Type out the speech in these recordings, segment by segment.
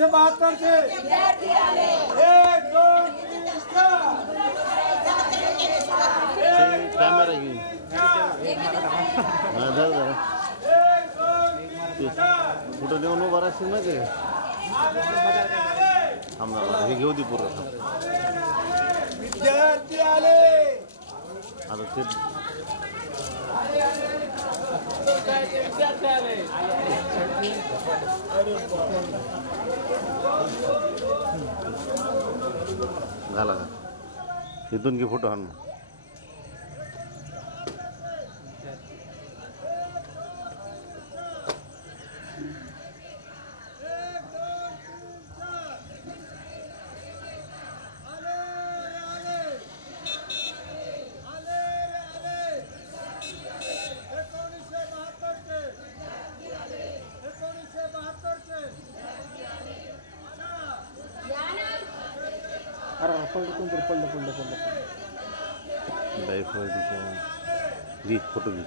1972 चे 1 2 3 4 कॅमेरा घेऊन कुठं देऊन उभा राहशील माहिती आहे आम्हाला हे घेऊ दे पूर्ण विद्यार्थी आले आता ते झाला का इथून घे फोटो हाण घे फोटो घे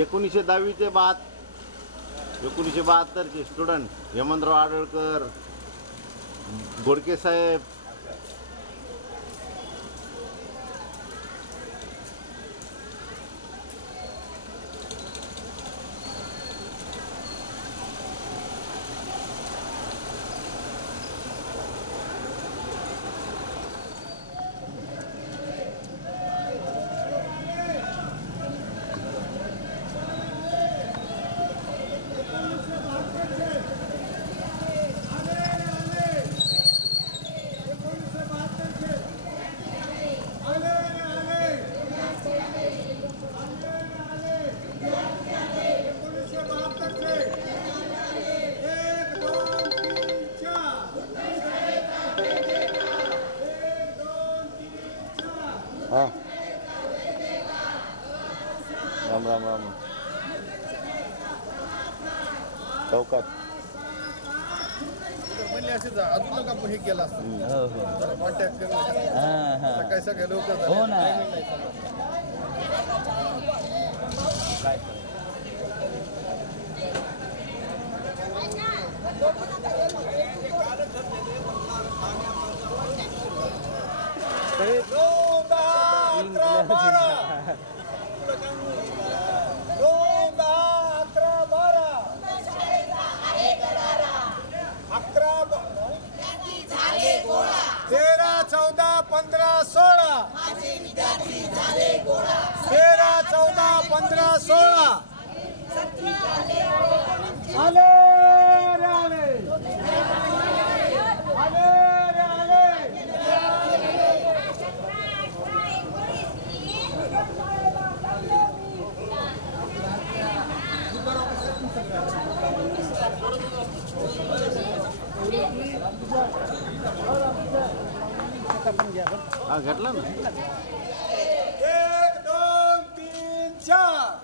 एकोणीसशे 1972 चे स्टुडंट हेमंतराव आडळकर गोडके साहेब हाँ राम राम राम चौकात म्हणजे असे अजून लोक आपण हे केलं असतं जरा कॉन्टॅक्ट करून सकाळी सकाळी लवकर हो ना तेरा 14 15 16 13 14 15 16 आले आले आले आले हा घेतला ना 1 2 3 4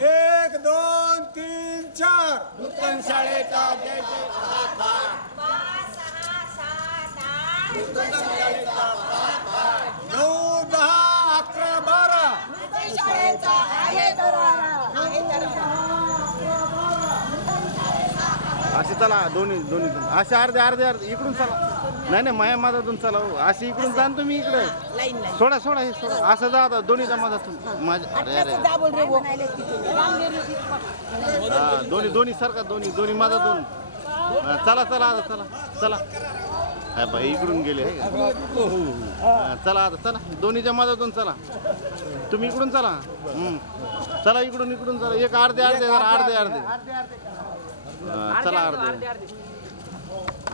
1 शाळेचा जय जयकार 5, 6, 7, 8 नूतन शाळेचा 9, 10, 11, 12 शाळेचा आहे दरवाजा असे चला दोन्ही दोन्ही असे अर्धे अर्धे अर्धे इकडून चला नाही माया माझ्यातून चला हो. असे इकडून जा ना तुम्ही इकडे सोडा सोडा हे सोडा असं जा आता दोन्हीच्या माझ्यातून माझ्या अरे अरे हा दोन्ही दोन्ही सारखा दोन्ही दोन्ही माझ्यातून चला चला आता चला चला हा बाई इकडून गेले आहे का? चला आता चला दोन्हीच्या माझ्यातून चला तुम्ही इकडून चला चला इकडून इकडून चला एक अर्धे अर्धे अर्धे अर्धे चला अर्धे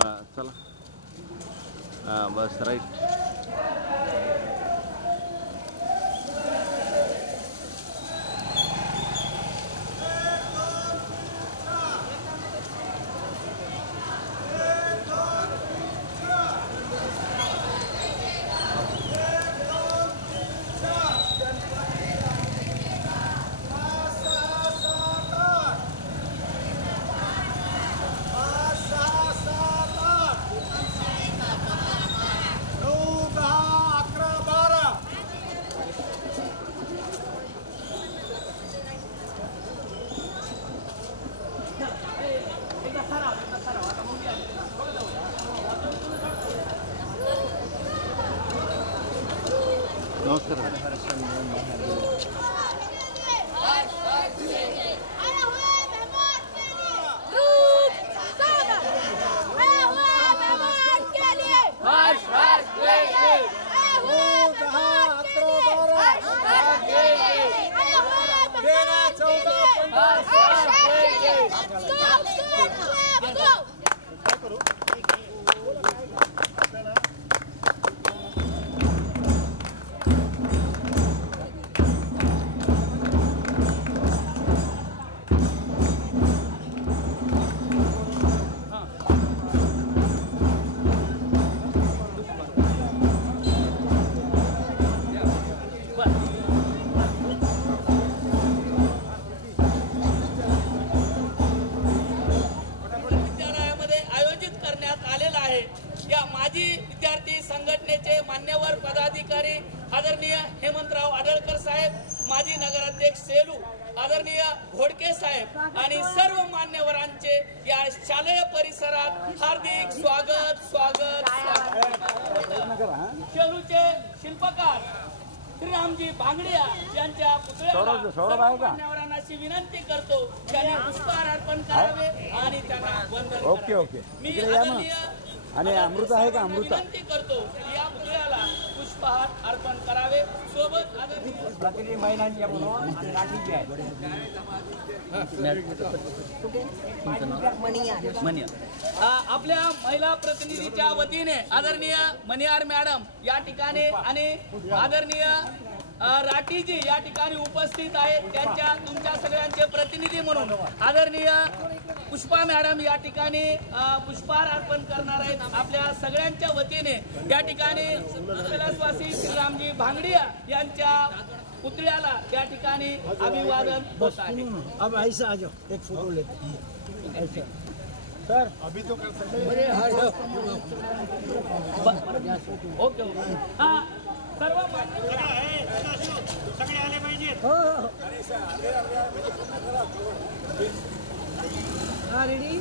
हां चला हां बस राईट नमस्कार माजी विद्यार्थी संघटनेचे मान्यवर पदाधिकारी आदरणीय हेमंतराव आडळकर साहेब, माजी नगराध्यक्ष सेलू आदरणीय घोडके साहेब आणि सर्व मान्यवरांचे या शालेय परिसरात हार्दिक स्वागत स्वागत सेलूचे शिल्पकार श्रीरामजी भांगडिया यांच्या पुतळ्याला मान्यवरांना अशी विनंती करतो त्यांनी पुष्पहार अर्पण करावे आणि त्यांना वंदन करावे. मी आदरणीय आणि अमृता आहे का अमृता विनंती करतो की या पुतळ्याला पुष्पहार अर्पण करावे. सोबत आदरणीय महिलांच्या राठीची आहे आपल्या महिला प्रतिनिधीच्या वतीने आदरणीय मनियार मॅडम या ठिकाणी आणि आदरणीय राठीजी या ठिकाणी उपस्थित आहेत. त्यांच्या तुमच्या सगळ्यांचे प्रतिनिधी म्हणून आदरणीय पुष्पा मॅडम या ठिकाणी पुष्पहार अर्पण करणार आहेत. आपल्या सगळ्यांच्या वतीने या ठिकाणी कैलासवासी श्रीरामजी भांगडिया यांच्या पुतळ्याला या ठिकाणी अभिवादन होत आहे. अब ऐसा आ जाओ एक फोटो लेते ऐसा सर अभी तो कर सकते ओके हा सर्व सगळे आले पाहिजे. रेडी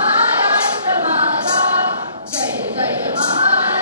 महाराष्ट्र माझा जय जय महाराष्ट्र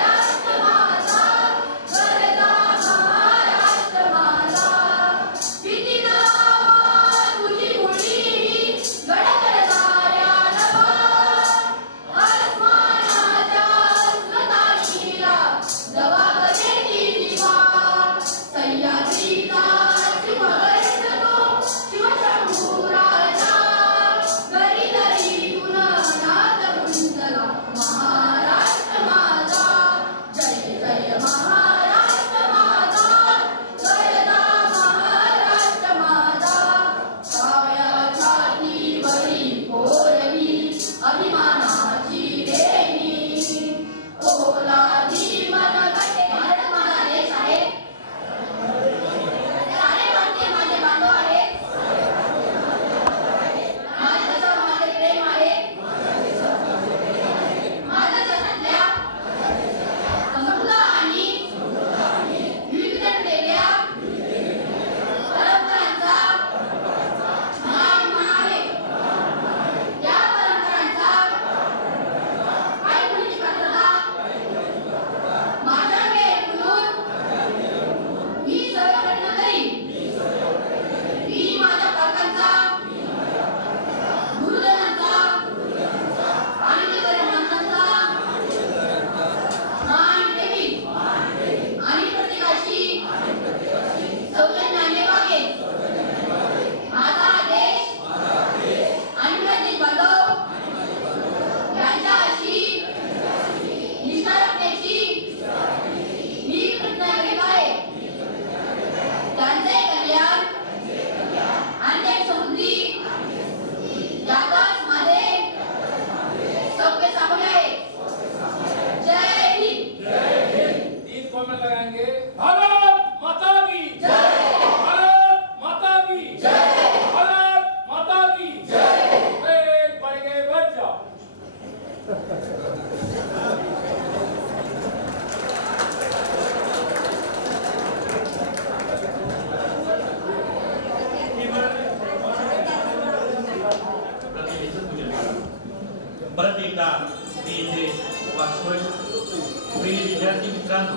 विद्यार्थी मित्रांनो,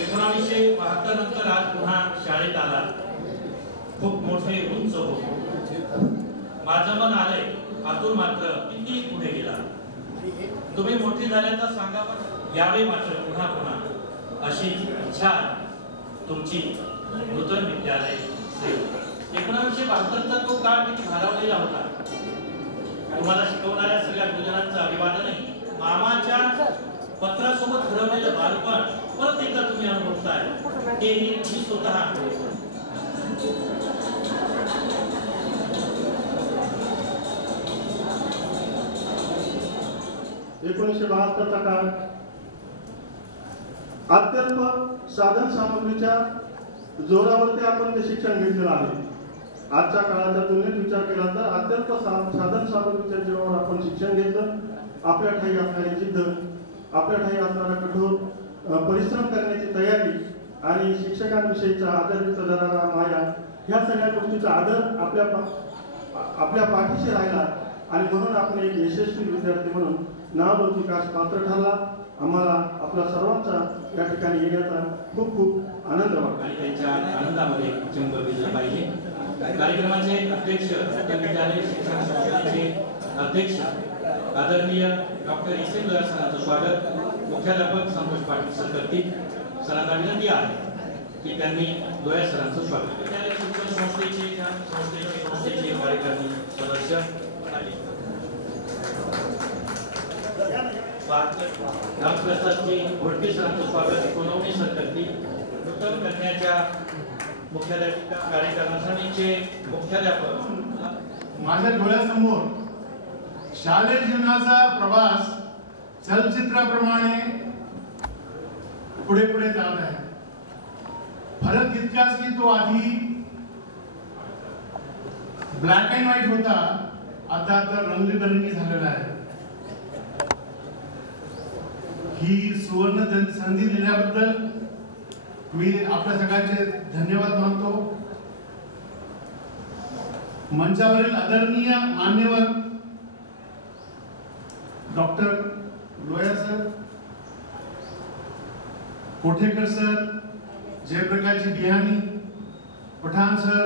1972 नंतर आज पुन्हा शाळेत आला. खूप मोठे उंच होतो. माझं मन आलंय आतून मात्र किती पुढे गेला. तुम्ही मोठी झाल्याचा सांगा पण यावे मात्र पुन्हा पुन्हा अशी इच्छा तुमची नूतन विद्यालय सेवा. 1972चा तो काळ किती भारावलेला होता. तुम्हाला शिकवणाऱ्या सगळ्या गुरुजनांचं अभिवादन आहे. मामाच्या पत्रासोबत घडवलेलं बालपण परत एकदा तुम्ही अनुभवताय. हेही मी स्वतः अनुभवतो. 1972चा काळ अत्यल्प साधन सामग्रीच्या जोरावरती आपण ते शिक्षण घेतलेलं आहे. आजच्या काळाच्या तुलनेत विचार केला तर अत्यल्प साधन सामग्रीच्या जोरावर आपण शिक्षण घेतलं. आपल्या ठाई असणारी जिद्द, आपल्या ठाई असणारा कठोर परिश्रम करण्याची तयारी आणि शिक्षकांविषयीचा आदर करणारा माया, ह्या सगळ्या गोष्टीचा आदर आपल्या पाठीशी राहिला आणि म्हणून आपण एक यशस्वी विद्यार्थी म्हणून नावलौकिकास पात्र ठरला. आम्हाला आपल्या सर्वांचा या ठिकाणी येण्याचा खूप खूप आनंद वाटतो. त्यांच्या आनंदामध्ये चंब भिजलं पाहिजे. कार्यक्रमाचे अध्यक्ष विद्यालय शिक्षण संस्थेचे अध्यक्ष आदरणीय डॉक्टर इसेम लोया सरांचं स्वागत मुख्याध्यापक संतोष पाटील सर करतील. सरांना विनंती आहे की त्यांनी लोया सरांचं स्वागत. विद्यालय शिक्षण संस्थेचे कार्यकारी सदस्य ग्रामप्रसादजी घोडके सरांचं स्वागत सोनवणे सर करतील. नूतन कन्याच्या मुख्याध्यापिका कार्यक्रमाचे मुख्याध्यापक माझ्या डोळ्यासमोर शालेय जीवनाचा प्रवास चलचित्राप्रमाणे पुढे पुढे जात आहे. फरक इतकाच की तो आधी ब्लॅक अँड व्हाईट होता, आता तर रंगीबेरंगी झालेला आहे. ही सुवर्ण संधी दिल्याबद्दल मी आपल्या सगळ्यांचे धन्यवाद मानतो. मंचावरील आदरणीय मान्यवर डॉक्टर लोया सर, कोठेकर सर, जयप्रकाशजी बिहानी, पठाण सर,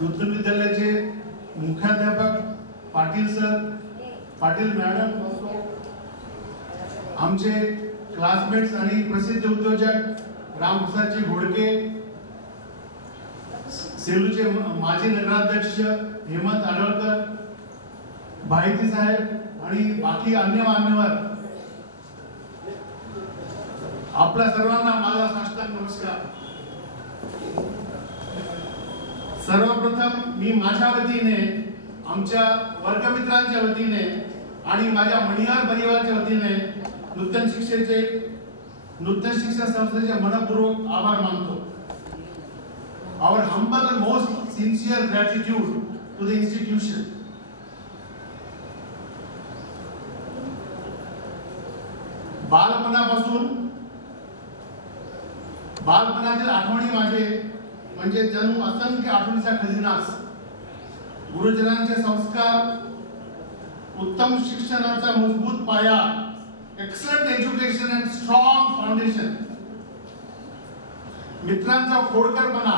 नूतन विद्यालयाचे मुख्याध्यापक पाटील सर, पाटील मॅडम, आमचे क्लासमेट्स आणि प्रसिद्ध उद्योजक रामप्रसादजी घोडके, सेलूचे माजी नगराध्यक्ष हेमंत आडवळकर, भाईती साहेब आणि बाकी अन्य मान्यवर, आपल्या सर्वांना माझा साष्टांग नमस्कार. सर्वप्रथम मी माझ्या वतीने, आमच्या वर्गमित्रांच्या वतीने आणि माझ्या मणिहार परिवाराच्या वतीने नूतन शिक्षण संस्थेचे मनपूर्वक आभार मानतो. Our humble and most sincere gratitude to the institution. बालपणातील आठवणी माझे म्हणजे जणू असंख्य आठवणीचा खजिनाच. गुरुजनांचे संस्कार, उत्तम शिक्षणाचा मजबूत पाया, excellent education and strong foundation, मित्रांचा खोडकरपणा,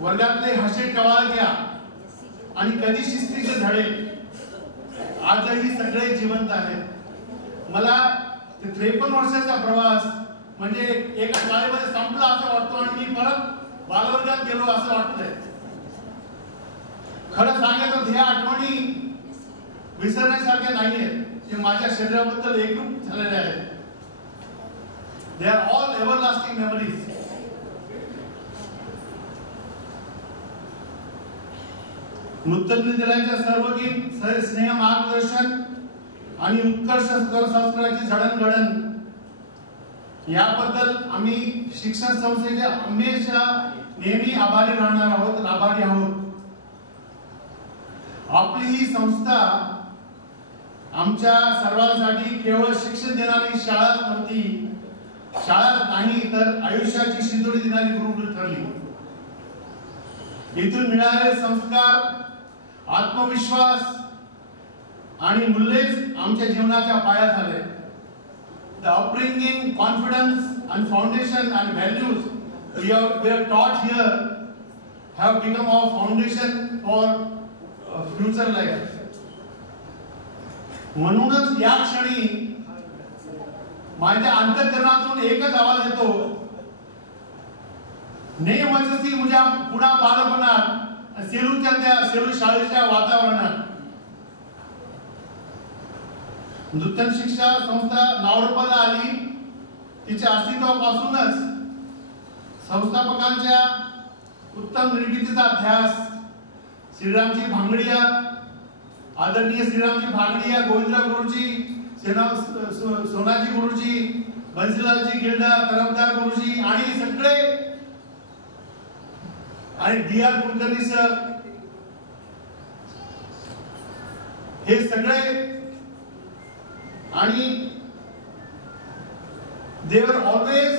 वर्गातले हसे टवाळक्या आणि कधी शिस्तीचे धडे आजही सगळे जिवंत आहेत. मला 53 वर्षाचा प्रवास म्हणजे एका शाळेमध्ये संपला असं वाटतो आणि मी परत बालवर्गात गेलो असं वाटतंय. खरं सांगायचं तर ह्या आठवणी विसरण्यासारख्या नाहीयेत. ते माझ्या शरीराबद्दल एकरूप झालेले आहेत. They are all everlasting memories. नूतन विद्यालयाच्या सर्वगीत स्नेह मार्गदर्शन आणि उत्कर्ष संस्काराची जडणघडण याबद्दल आम्ही शिक्षण संस्थेच्या हमेशा नेहमी आभारी राहणार आहोत, आभारी आहोत. आपली ही संस्था आमच्या सर्वांसाठी केवळ शिक्षण देणारी शाळा नव्हती, शाळा नाही तर आयुष्याची शिदोरी देणारी गुरुकुल ठरली. इथून मिळालेले संस्कार, आत्मविश्वास आणि मूल्येच आमच्या जीवनाच्या पाया झाले. The upbringing, confidence and foundation and values we are taught here have become our foundation for future life. म्हणूनच या क्षणी माझ्या अंतःकरणातून एकच आवाज येतो, नेमची मुझ्या पुन्हा बालपणात सेलूच्या त्या सेलू शाळेच्या वातावरणात नूतन शिक्षा संस्था नावडपाला आली. तिच्या अस्तित्वापासूनच संस्थापकांच्या उत्तम निर्मितीचा ध्यास श्रीरामजी भांगडिया, आदरणीय श्रीरामजी भांगडिया, गोविंदराव गुरुजी, सोनाजी गुरुजी, बंसीलालजी गिल्डा, तरफदार गुरुजी आणि सगळे आणि D.R. कुलकर्णी सर, हे सगळे आणि they were always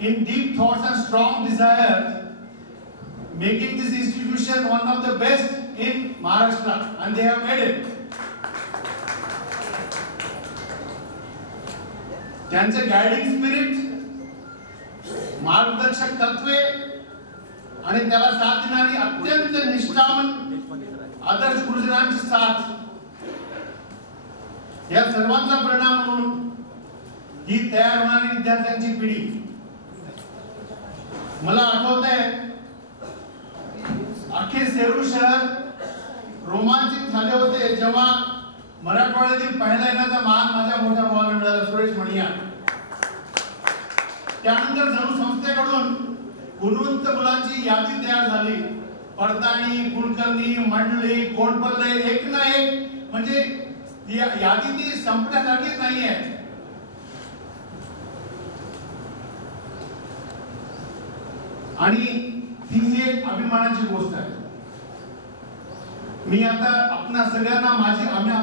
in deep thoughts and strong desires, making this institution one of the best in Maharashtra, and they have made it. त्यांचे गायडिंग स्पिरिट, मार्गदर्शक तत्वे आणि त्याला साथ देणारी अत्यंत निष्ठावान आदर्श गुरुजनांची साथ, या सर्वांचा परिणाम म्हणून ही तयार होणारी विद्यार्थ्यांची पिढी. मला आठवतंय अख्खे सेलू शहर रोमांचित झाले होते जेव्हा मराठवाड्यातील पहिला येण्याचा मान माझ्या मोठ्या भावाला मिळाला, सुरेश मणिया. त्यानंतर जणू संस्थेकडून गुणवंत मुलांची यादी तयार झाली. पडताणी, कुलकर्णी, मंडळी, कोंडपल्ले, एक ना एक, म्हणजे यादी ती संपण्यासारखीच नाहीये. आणि ती एक अभिमानाची गोष्ट आहे. मी आता आपल्या सगळ्यांना माझी आपल्या